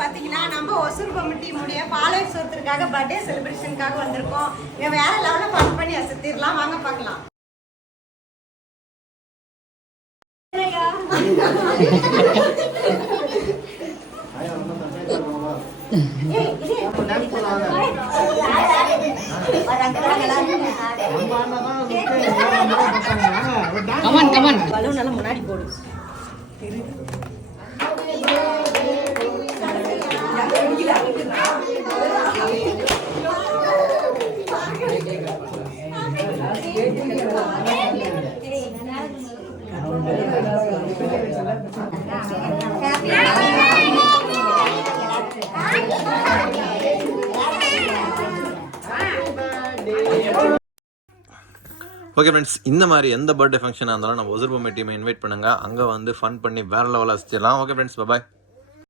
பாத்தீங்கன்னா நம்ம ஒசூர் கமிட்டியுடைய பாலோத்சவத்திற்காக பர்த்டே செலிப்ரேஷனுக்காக வந்திருக்கோம். இங்க வேற லெவலில் ஃபன் பண்ணி அசத்திடலாம், வாங்க பார்க்கலாம். பலூன் எல்லாம் முன்னாடி போடு. ஓகே ஃப்ரெண்ட்ஸ், இந்த மாதிரி எந்த பர்த்டே ஃபங்க்ஷனாக இருந்தாலும் நம்ம ஒசூர் பொம்மை டீமை இன்வைட் பண்ணுங்கள். அங்கே வந்து ஃபன் பண்ணி வேறு லெவலில் வச்சுக்கலாம். ஓகே ஃப்ரெண்ட்ஸ், பாய்.